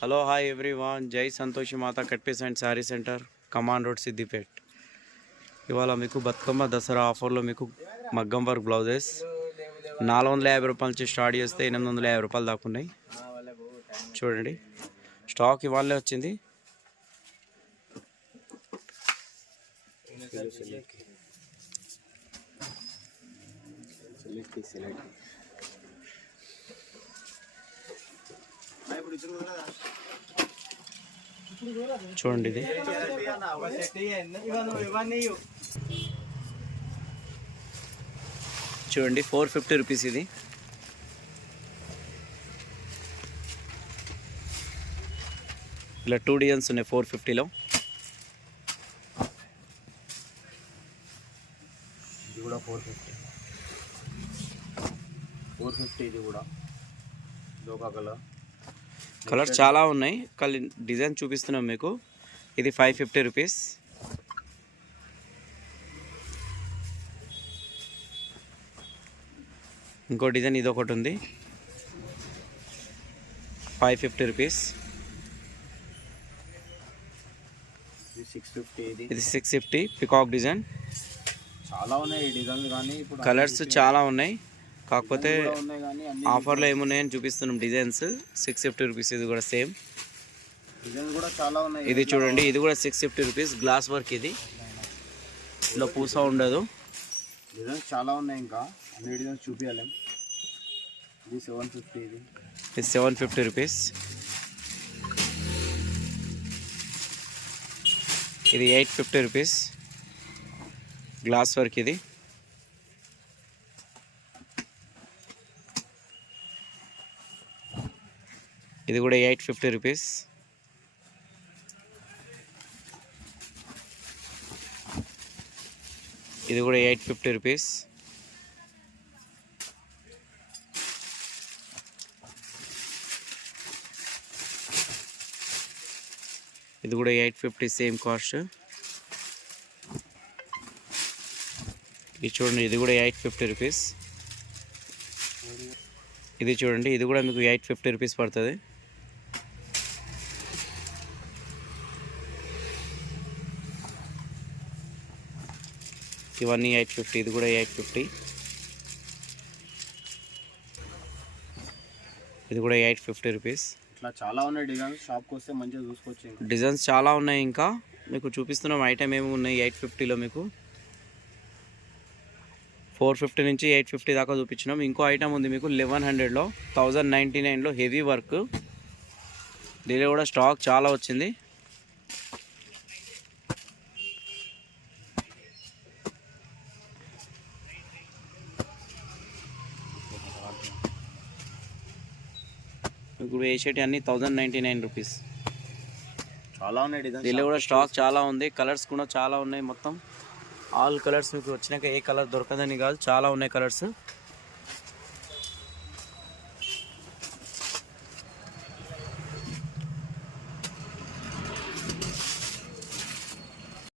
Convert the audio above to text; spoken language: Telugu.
Hello hi everyone, Jai Santoshi Mata cut piece and sari centre, command road, Siddipet. ఇవాళ మీకు బతుకమ్మ దసరా ఆఫర్లో మీకు మగ్గం వర్క్ బ్లౌజెస్ 450 రూపాయల నుంచి స్టార్ట్ చేస్తే 850 రూపాయలు దాకా ఉన్నాయి. చూడండి, స్టాక్ ఇవాళే వచ్చింది. చూడండి, ఇది చూడండి 450 రూపీస్. ఇది ఇలా 2 డిజైన్స్ ఉన్నాయి 450లో. ఇది కూడా 450 ఇది కూడా దోకా కలర్స్ చాలా ఉన్నాయి. డిజైన్ చూపిస్తున్నాం మీకు. ఇది 550 రూపీస్. ఇంకో డిజైన్ ఇది ఒకటి ఉంది, 550 రూపీస్. ఇది 650 పికాక్ డిజైన్. చాలా ఉన్నాయి డిజైన్లు, కానీ ఇప్పుడు కలర్స్ చాలా ఉన్నాయి. కాకపోతే ఆఫర్లో ఏమున్నాయని చూపిస్తున్నాం. Designs 650 rupees. ఇది కూడా సేమ్ డిజైన్ కూడా చాలా ఉన్నాయి. ఇది చూడండి, ఇది కూడా 650 రూపీస్. Glass work. ఇది ఇలా పూసా ఉండదు. డిజైన్స్ చాలా ఉన్నాయి, ఇంకా అన్ని డిజైన్స్ చూపించాలి. ఇది 750. ఇది 750 రూపీస్. ఇది 850 రూపీస్. Glass work. ఇది ఇది కూడా 850 రూపీస్. ఇది కూడా 850 రూపీస్. ఇది కూడా 850 సేమ్ కాస్ట్. ఇది చూడండి, ఇది కూడా 850 రూపీస్. ఇది చూడండి, ఇది కూడా మీకు 850 రూపీస్ పడుతుంది. ఇవన్నీ 850. ఇది కూడా 850. ఇది కూడా 850 రూపీస్. ఇట్లా చాలా ఉన్నాయి డిజైన్స్. షాప్కి వస్తే మంచిగా చూసుకోవచ్చు. డిజైన్స్ చాలా ఉన్నాయి. ఇంకా మీకు చూపిస్తున్నాం ఐటమ్ ఏమి ఉన్నాయి. 850లో మీకు 450 నుంచి 850 దాకా చూపించినాం. ఇంకో ఐటమ్ ఉంది మీకు 1100లో, 1099లో హెవీ వర్క్. దీనిలో కూడా స్టాక్ చాలా వచ్చింది. ఇప్పుడు వేసేటి అన్ని 1099 రూపీస్. చాలా ఉన్నాయి డిజైన్స్. దీనిలో కూడా స్టాక్ చాలా ఉంది. కలర్స్ కూడా చాలా ఉన్నాయి. మొత్తం ఆల్ కలర్స్ మీకు వచ్చినాక ఏ కలర్ దొరకదని కాదు, చాలా ఉన్నాయి కలర్స్.